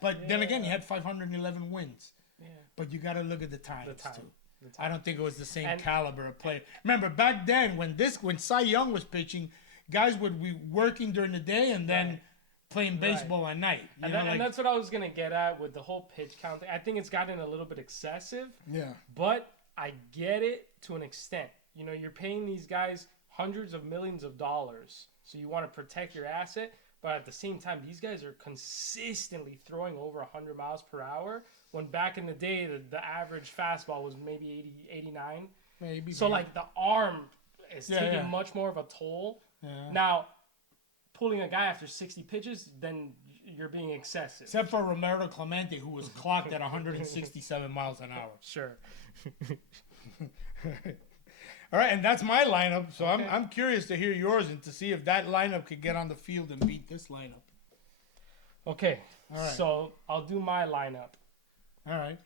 But then again, he had 511 wins. Yeah. But you got to look at the times too. The time. I don't think it was the same caliber of player. Remember back then when Cy Young was pitching, guys would be working during the day and then playing baseball at night. And that's what I was gonna get at with the whole pitch count thing. I think it's gotten a little bit excessive. Yeah. But I get it to an extent. You know, you're paying these guys hundreds of millions of dollars, so you want to protect your asset. But at the same time, these guys are consistently throwing over 100 miles per hour. When back in the day, the average fastball was maybe 80, 89. Maybe. So, like, the arm is taking much more of a toll. Yeah. Now, pulling a guy after 60 pitches, then you're being excessive. Except for Roberto Clemente, who was clocked at 167 miles an hour. Sure. All right, and that's my lineup. So okay. I'm curious to hear yours and to see if that lineup could get on the field and beat this lineup. Okay. All right. So I'll do my lineup. All right.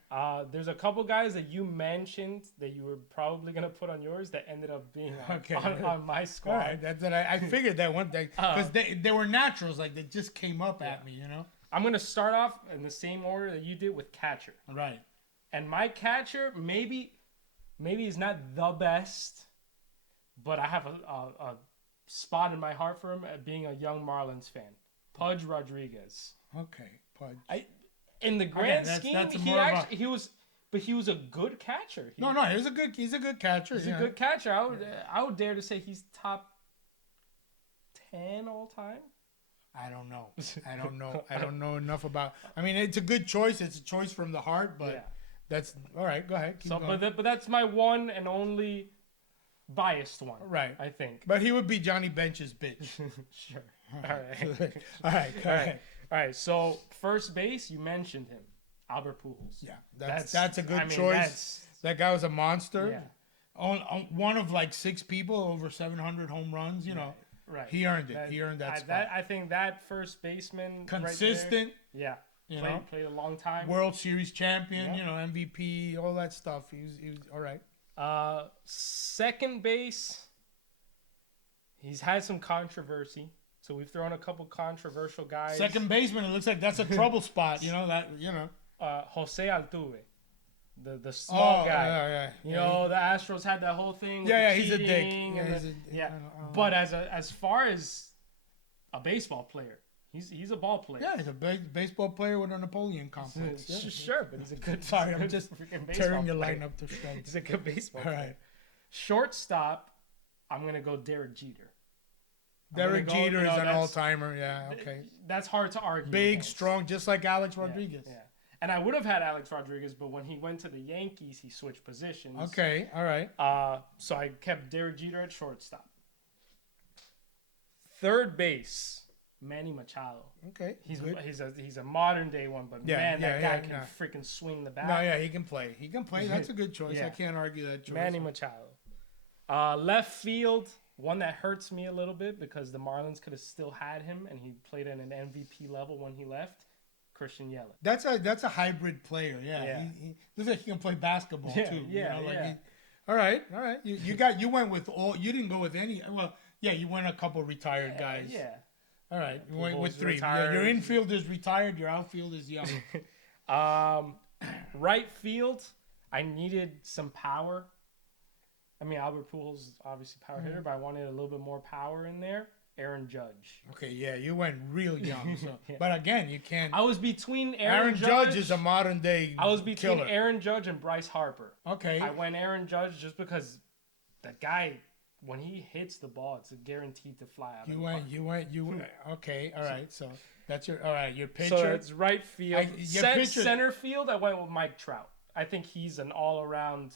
There's a couple guys that you mentioned that you were probably gonna put on yours that ended up being on my squad. All right. That's what I figured that one thing because they were naturals, like they just came up at me, you know. I'm gonna start off in the same order that you did with catcher. Right. And my catcher maybe he's not the best, but I have a spot in my heart for him being a young Marlins fan. Pudge Rodriguez. Okay, Pudge. In the grand scheme, he was a good catcher. He's a good catcher. He's a good catcher. I would dare to say he's top 10 all time. I don't know. I don't know enough about. I mean, it's a good choice. It's a choice from the heart, but that's all right. Go ahead. Keep going. But that's my one and only biased one. Right. I think. But he would be Johnny Bench's bitch. Sure. All right. All right. Go ahead. All right. So first base, you mentioned him. Albert Pujols. Yeah, that's a good choice. That guy was a monster. Yeah. One of like 6 people over 700 home runs. You know, Right. he earned it. He earned that spot. I think that first baseman, consistent. Right there, played a long time. World Series champion. You know, MVP, all that stuff. He was all right. Second base, he's had some controversy. So we've thrown a couple controversial guys. Second baseman, it looks like that's a trouble spot. You know that. You know. Jose Altuve, the small guy. Yeah. You know, the Astros had that whole thing. Yeah, he's a dick. But as far as a baseball player, he's a ball player. Yeah, he's a baseball player with a Napoleon complex. Sure, but he's a good. Sorry, I'm just tearing your lineup to shreds. He's a good baseball player. All right. Shortstop, I'm gonna go Derek Jeter. Derek Jeter is an all-timer. Yeah, okay. That's hard to argue. Big, against. Strong, just like Alex Rodriguez. Yeah. And I would have had Alex Rodriguez, but when he went to the Yankees, he switched positions. Okay, all right. So I kept Derek Jeter at shortstop. Third base, Manny Machado. Okay, he's a modern day one, but that guy can freaking swing the bat. No, yeah, he can play. That's a good choice. I can't argue that choice. Manny Machado. Left field, one that hurts me a little bit because the Marlins could have still had him, and he played at an MVP level when he left. Christian Yelich. That's a hybrid player. Yeah. He looks like he can play basketball too. All right. You went with all. You didn't go with any. Well, yeah, you went a couple retired guys. Yeah. All right, you went with 3. Retired. Your infield is retired. Your outfield is young. Right field, I needed some power. I mean, Albert Pujols is obviously a power hitter, but I wanted a little bit more power in there. Aaron Judge. Okay, yeah, you went real young. So. But again, you can't. I was between Aaron Judge is a modern day. I was between killer. Aaron Judge and Bryce Harper. Okay. I went Aaron Judge just because that guy, when he hits the ball, it's a guaranteed to fly out. You went. Okay, all right. So that's your Your pitcher. So it's right field. Center field. I went with Mike Trout. I think he's an all-around.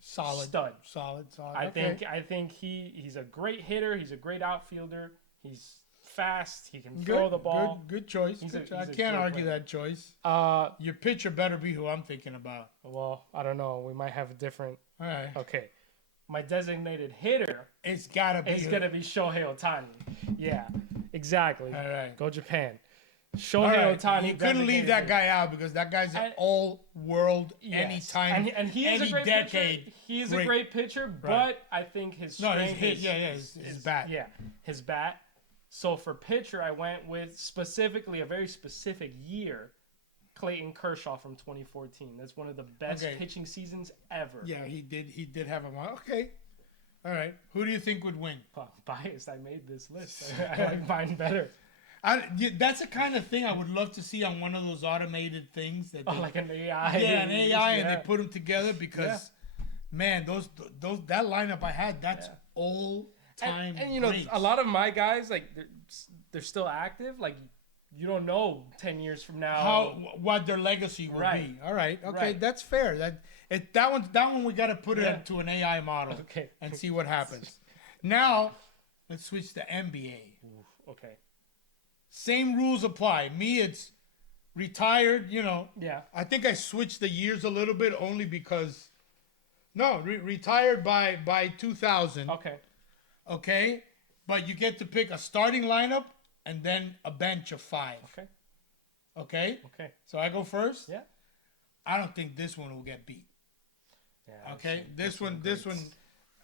Solid. I think he's a great hitter. He's a great outfielder. He's fast. He can throw the ball. Good choice. I can't argue that choice. Your pitcher better be who I'm thinking about. Well, I don't know. We might have a different. All right. Okay. My designated hitter. It's gonna be Shohei Ohtani. Yeah. Exactly. All right. Go Japan. Shohei Ohtani. You couldn't leave that guy out because that guy's an all-world anytime, and he is a great decade. Pitcher. He is a great pitcher, but I think his strength his bat. Yeah, his bat. So for pitcher, I went with specifically a very specific year, Clayton Kershaw from 2014. That's one of the best pitching seasons ever. Yeah, he did have him. Okay. All right. Who do you think would win? Well, biased. I made this list. I like mine better. That's the kind of thing I would love to see on one of those automated things that like an AI. Yeah, an AI, and they put them together because, man, that lineup I had, that's all time. And you know, greats. A lot of my guys, like they're still active. Like you don't know 10 years from now what their legacy will be. All right, okay, that's fair. That one we got to put it to an AI model, and see what happens. Now, let's switch to NBA. Okay. Same rules apply. Me, it's retired, Yeah. I think I switched the years a little bit only because, retired by 2000. Okay. Okay? But you get to pick a starting lineup and then a bench of 5. Okay. Okay? Okay. So I go first? Yeah. I don't think this one will get beat. Yeah. Okay? This one,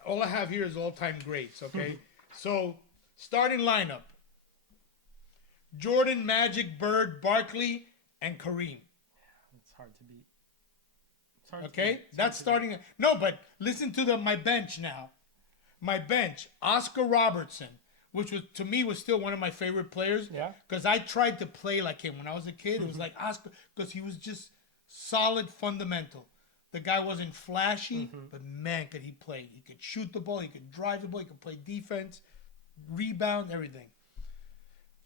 all I have here is all-time greats, okay? So, starting lineup. Jordan, Magic, Bird, Barkley, and Kareem. It's hard to beat. Okay? That's starting. No, but listen to my bench now. My bench, Oscar Robertson, which was to me was still one of my favorite players. Yeah. Because I tried to play like him when I was a kid. It was like Oscar, because he was just solid fundamental. The guy wasn't flashy, but man, could he play. He could shoot the ball, he could drive the ball, he could play defense, rebound, everything.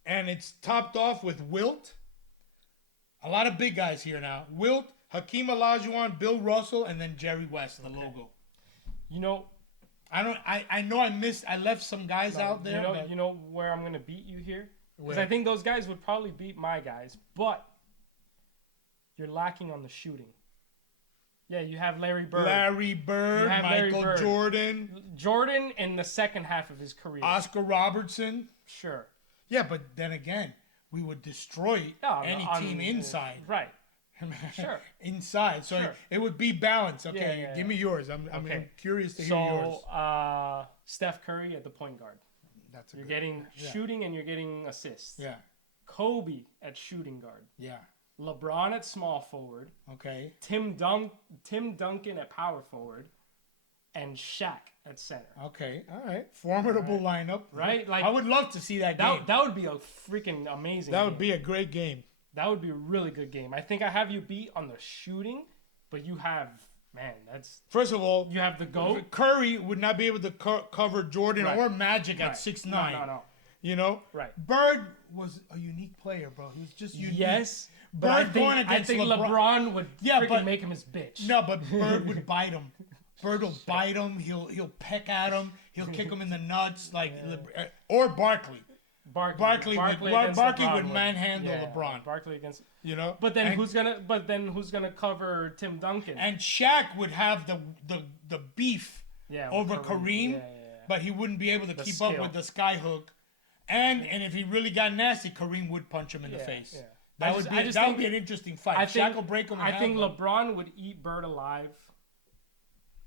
And it's topped off with Wilt. A lot of big guys here now. Wilt, Hakeem Olajuwon, Bill Russell, and then Jerry West, the logo. You know, I know I left some guys out there. You know where I'm gonna beat you here? Because I think those guys would probably beat my guys. But you're lacking on the shooting. Yeah, you have Larry Bird. Larry Bird, You have Larry Michael Bird. Jordan, Jordan in the second half of his career. Oscar Robertson. Sure. Yeah, but then again, we would destroy any team inside. Right. Sure. Inside. So Sure. it would be balanced. Okay, Yeah. give me yours. I'm curious to hear yours. So, Steph Curry at the point guard. You're getting shooting and you're getting assists. Yeah. Kobe at shooting guard. Yeah. LeBron at small forward. Okay. Tim Duncan at power forward. And Shaq at center. Okay. All right. Formidable lineup. Right? Like, I would love to see that game. That would be a freaking amazing That game. would be a great game. That would be a really good game. I think I have you beat on the shooting, but you have, man, that's... First of all, You have the GOAT. Curry would not be able to cover Jordan Right. or Magic at Right. 6'9". No. You know? Right. Bird was a unique player, bro. He was just unique. Yes, but Bird going I against think LeBron would freaking make him his bitch. No, but Bird would bite him. Bird will bite him. He'll peck at him. He'll kick him in the nuts, or Barkley. Barkley would manhandle LeBron. Barkley against. You know. But then who's gonna cover Tim Duncan? And Shaq would have the beef over Kareem, Yeah. but he wouldn't be able to keep up skill. with the sky hook. And if he really got nasty, Kareem would punch him in the face. Yeah. That would be an interesting fight. Shaq will break him. I think LeBron would eat Bird alive.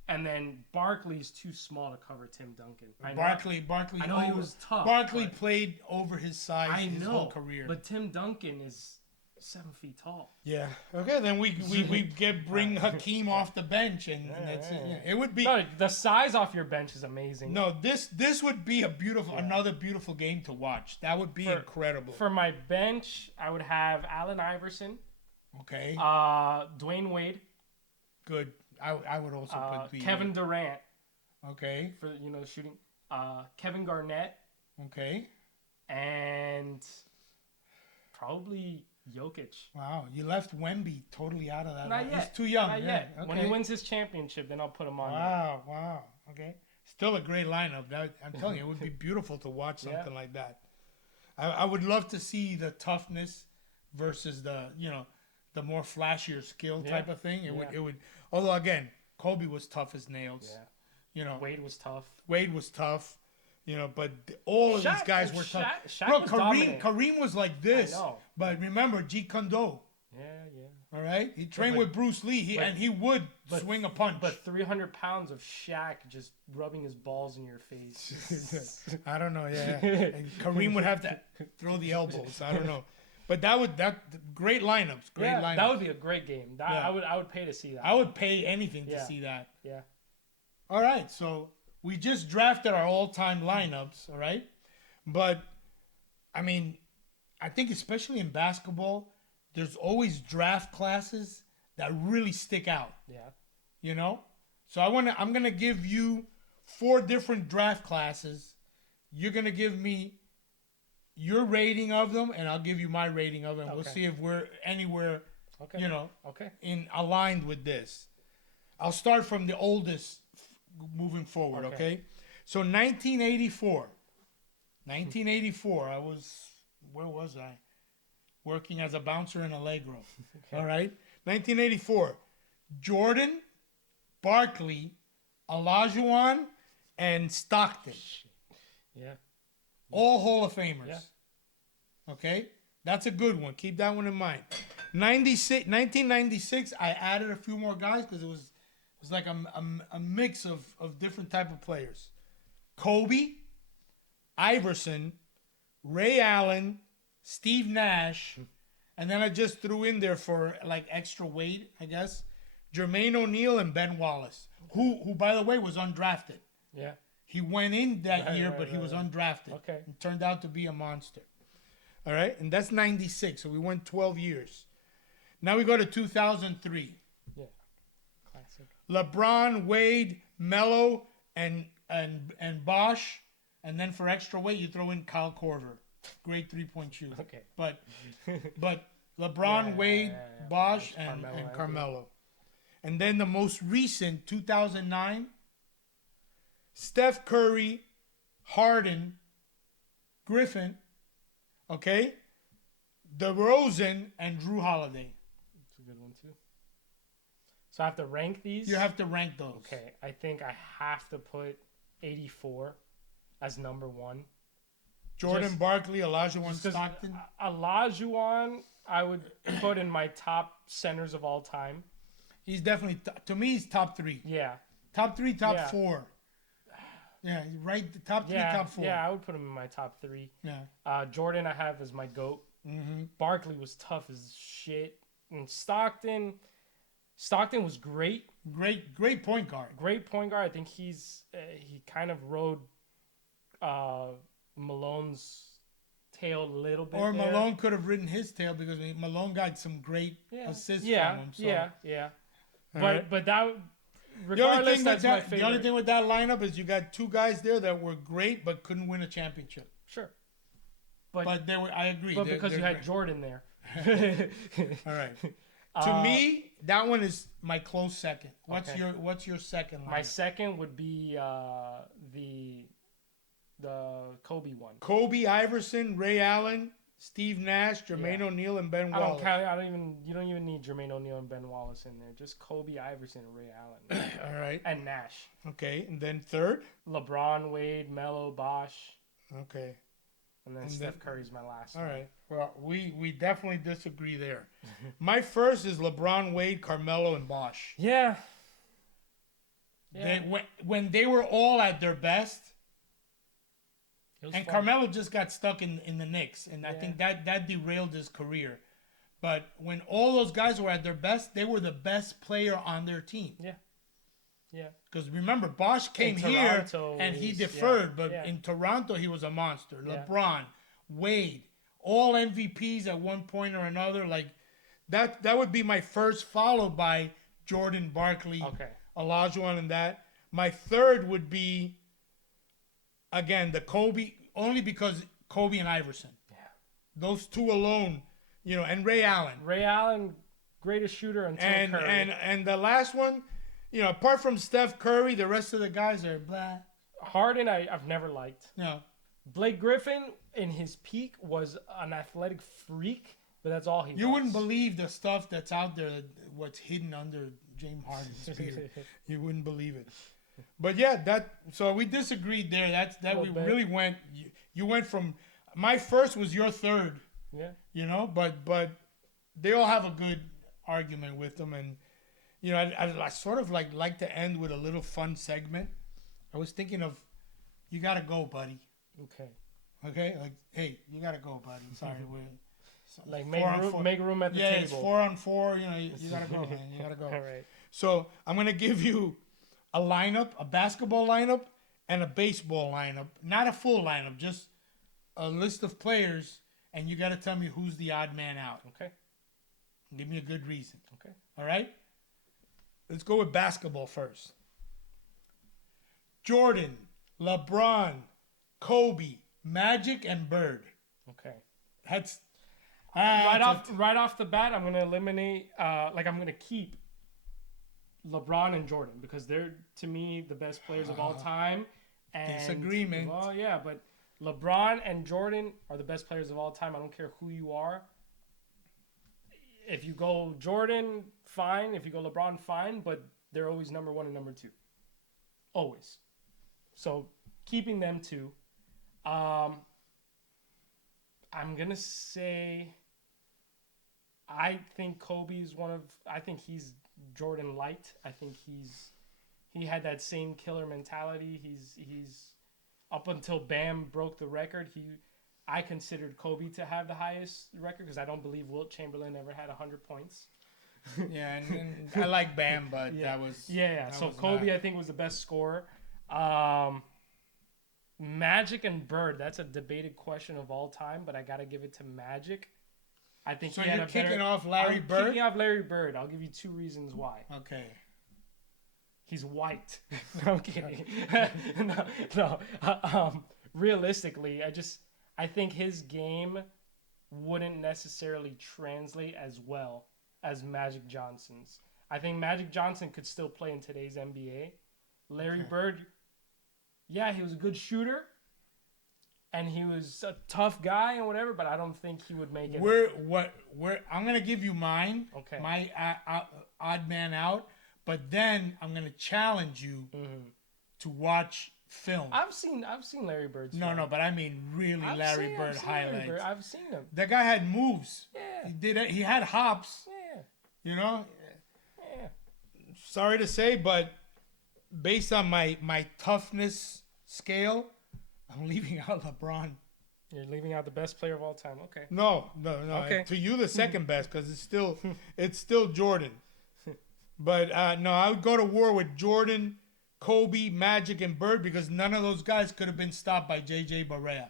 And then Barkley's too small to cover Tim Duncan. Barkley. I know he was tough. Barkley played over his size his whole know, career. but Tim Duncan is 7 feet tall. Yeah. Okay, then we bring Hakeem off the bench and that's it. Yeah. It would be No, the size off your bench is amazing. No, this would be another beautiful game to watch. That would be incredible. For my bench, I would have Allen Iverson, Okay. Dwayne Wade, Good. I would also put Kevin Durant Okay. for shooting, Kevin Garnett, Okay. and probably Jokic. Wow, you left Wemby totally out of that. Not yet. He's too young. Not yeah. yet. Okay. When he wins his championship, then I'll put him on. Wow. Okay. Still a great lineup. I'm telling you, it would be beautiful to watch something like that. I would love to see the toughness versus the more flashier skill type of thing. It would. Although again, Kobe was tough as nails. Yeah. Wade was tough. But all of these guys were tough. Shaq Bro, was dominant. Kareem was like this. I know. But remember, Jeet Kune Do. Yeah. All right, he trained with Bruce Lee, and he would swing a punch. But 300 pounds of Shaq just rubbing his balls in your face. I don't know. Yeah, and Kareem would have to throw the elbows. I don't know, but great lineups. Great lineups. That would be a great game. I would pay to see that. I would pay anything to see that. Yeah. All right, so we just drafted our all-time lineups. All right, but I mean, I think especially in basketball, there's always draft classes that really stick out. Yeah. So I'm gonna give you 4 different draft classes. You're gonna give me your rating of them, and I'll give you my rating of them. Okay. We'll see if we're anywhere, in aligned with this. I'll start from the oldest, moving forward. Okay. So 1984. 1984. Where was I? Working as a bouncer in Allegro. All right. 1984. Jordan, Barkley, Olajuwon, and Stockton. Yeah. All Hall of Famers. Yeah. Okay? That's a good one. Keep that one in mind. 1996, I added a few more guys because it was like a mix of different type of players. Kobe, Iverson, Ray Allen, Steve Nash, and then I just threw in there for like extra weight, I guess, Jermaine O'Neal and Ben Wallace, who by the way was undrafted. Yeah. He went in that year, but he was undrafted. Okay. And turned out to be a monster. All right, and that's 96, so we went 12 years. Now we go to 2003. Yeah. Classic. LeBron, Wade, Melo, and Bosh, and then for extra weight you throw in Kyle Korver. Great 3-point shooter. Okay. But LeBron, Wade, Bosh, and Carmelo. And then the most recent, 2009, Steph Curry, Harden, Griffin, okay, DeRozan, and Drew Holiday. That's a good one. So I have to rank these? You have to rank those. Okay, I think I have to put 84 as number one. Jordan Barkley, Olajuwon Stockton. Olajuwon, I would put in my top centers of all time. He's definitely, to me, he's top 3. Yeah. Top 3, top 4. Yeah, right. Top 3, top 4. Yeah, I would put him in my top 3. Yeah. Jordan, I have as my GOAT. Mm-hmm. Barkley was tough as shit. And Stockton was great. Great point guard. Great point guard. I think he kind of rode Malone's tail a little bit. Or Malone could have ridden his tail because Malone got some great assists from him. So. Yeah. Right. But that, regardless, that's my favorite. The only thing with that lineup is you got 2 guys there that were great but couldn't win a championship. Sure. But they were. I agree. But because you had Jordan there. All right. To me, that one is my close second. What's your second lineup? My second would be the Kobe one. Kobe, Iverson, Ray Allen, Steve Nash, Jermaine O'Neal, and Ben Wallace. You don't even need Jermaine O'Neal and Ben Wallace in there. Just Kobe, Iverson, and Ray Allen. All right. And Nash. Okay, and then third? LeBron, Wade, Melo, Bosh. Okay. And then Steph Curry's my last one. All right. Well, we definitely disagree there. My first is LeBron, Wade, Carmelo, and Bosh. Yeah. When they were all at their best, and fun. Carmelo just got stuck in the Knicks, and I think that derailed his career. But when all those guys were at their best, they were the best player on their team. Yeah. Yeah. Because remember, Bosh came here and he deferred, but in Toronto he was a monster. LeBron, Wade, all MVPs at one point or another. Like that would be my first, followed by Jordan, Barkley, Olajuwon, and that. My third would be again the Kobe, only because Kobe and Iverson. Yeah. Those 2 alone, and Ray Allen. Ray Allen, greatest shooter until Curry. And the last one. Apart from Steph Curry, the rest of the guys are blah. Harden, I've never liked. No. Blake Griffin, in his peak, was an athletic freak, but that's all he was. You wouldn't believe the stuff that's out there, what's hidden under James Harden's beard. You wouldn't believe it. But yeah, so we disagreed there. Really went. You went from my first was your third. Yeah. But they all have a good argument with them, and. I sort of like to end with a little fun segment. I was thinking of, you gotta go, buddy. Okay. Like, hey, you gotta go, buddy. Sorry, like make room at the table. Yeah, it's 4-on-4. You gotta go, man. You gotta go. All right. So I'm gonna give you a lineup, a basketball lineup, and a baseball lineup. Not a full lineup, just a list of players, and you gotta tell me who's the odd man out. Okay. Give me a good reason. Okay. All right. Let's go with basketball first. Jordan, LeBron, Kobe, Magic, and Bird. Okay. That's right off the bat. I'm gonna eliminate. I'm gonna keep LeBron and Jordan because they're to me the best players of all time. And, disagreement. Well, yeah, but LeBron and Jordan are the best players of all time. I don't care who you are. If you go Jordan, fine. If you go LeBron, fine. But they're always number 1 and number 2. Always. So keeping them 2. I'm going to say I think Kobe's I think he's Jordan light. I think he had that same killer mentality. He's up until Bam broke the record, I considered Kobe to have the highest record because I don't believe Wilt Chamberlain ever had 100 points. Yeah, and I like Bam, but that was... Yeah. So Kobe, I think, was the best scorer. Magic and Bird, that's a debated question of all time, but I got to give it to Magic. I think so you're kicking off Larry Bird? I'm kicking off Larry Bird. I'll give you 2 reasons why. Okay. He's white. I'm kidding. No. Realistically, I think his game wouldn't necessarily translate as well as Magic Johnson's. I think Magic Johnson could still play in today's NBA. Larry Bird, yeah, he was a good shooter, and he was a tough guy and whatever, but I don't think he would make it. I'm gonna give you mine. Okay. My odd man out. but then I'm gonna challenge you to watch film. I've seen Larry Bird's No, film. but I mean really Larry Bird highlights. I've seen him. That guy had moves. Yeah. He did it. He had hops. Yeah. You know. Yeah. Sorry to say, but based on my toughness scale, I'm leaving out LeBron. You're leaving out the best player of all time. Okay. No. Okay. To you, the second best, because it's still Jordan. But no, I would go to war with Jordan, Kobe, Magic, and Bird because none of those guys could have been stopped by J.J. Barea.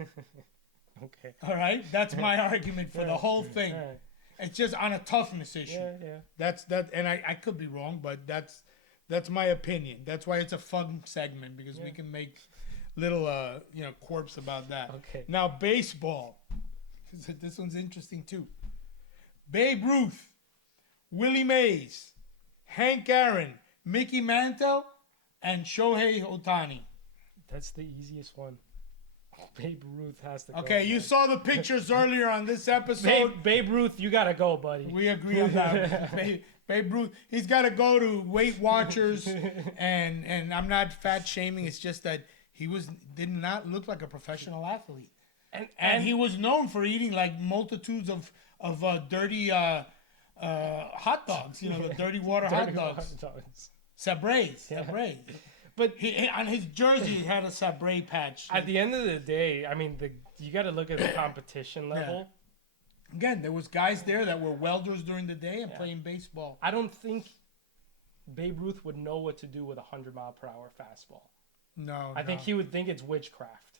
Okay. All right, that's my argument for the whole thing. All right. It's just on a toughness issue. Yeah. That's and I could be wrong, but that's my opinion. That's why it's a fun segment because we can make little quirks about that. Okay. Now baseball. This one's interesting too. Babe Ruth, Willie Mays, Hank Aaron, Mickey Mantle, and Shohei Ohtani. That's the easiest one. Babe Ruth has to go. Okay, you saw the pictures earlier on this episode. Babe Ruth, you gotta go, buddy. We agree on that. Babe Ruth, he's got to go to Weight Watchers, and I'm not fat shaming. It's just that he did not look like a professional athlete, and he was known for eating like multitudes of dirty hot dogs. You know, the dirty water hot dogs. Sabres. But he, on his jersey, he had a Sabre patch. At the end of the day, I mean, you got to look at the competition level. Again, there was guys there that were welders during the day and playing baseball. I don't think Babe Ruth would know what to do with a 100-mile-per-hour fastball. No, I think he would think it's witchcraft.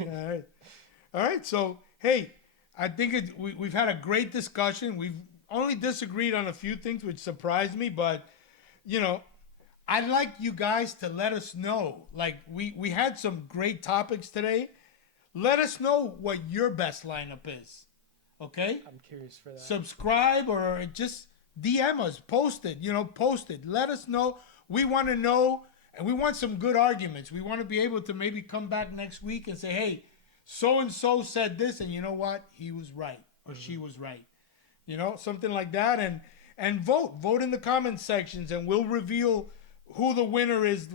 All right. So, hey, I think we've had a great discussion. We've only disagreed on a few things, which surprised me. But, I'd like you guys to let us know. Like, we had some great topics today. Let us know what your best lineup is. Okay? I'm curious for that. Subscribe or just DM us. Post it. Post it. Let us know. We want to know, and we want some good arguments. We want to be able to maybe come back next week and say, hey, so-and-so said this, and you know what? He was right, or she was right. Something like that. And vote. Vote in the comment sections, and we'll reveal who the winner is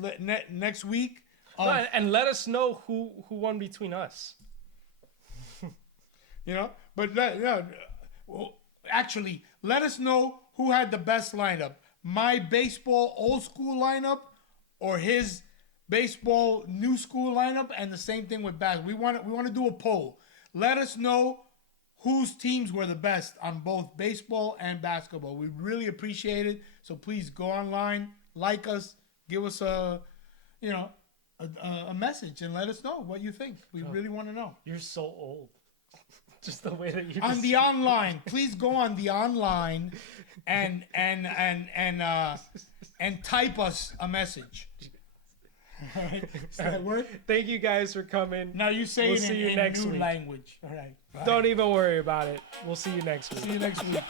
next week. And let us know who won between us. Actually, let us know who had the best lineup. My baseball old school lineup or his baseball new school lineup, and the same thing with basketball. We want to do a poll. Let us know whose teams were the best on both baseball and basketball. We really appreciate it. So please go online, like us, give us a message, and let us know what you think. We really want to know. You're so old. Just the way that you on the online. Please go on the online and type us a message. All right. Does that work? Thank you guys for coming. Now you say it in next new week. language. All right. Bye. Don't even worry about it. We'll see you next week. See you next week.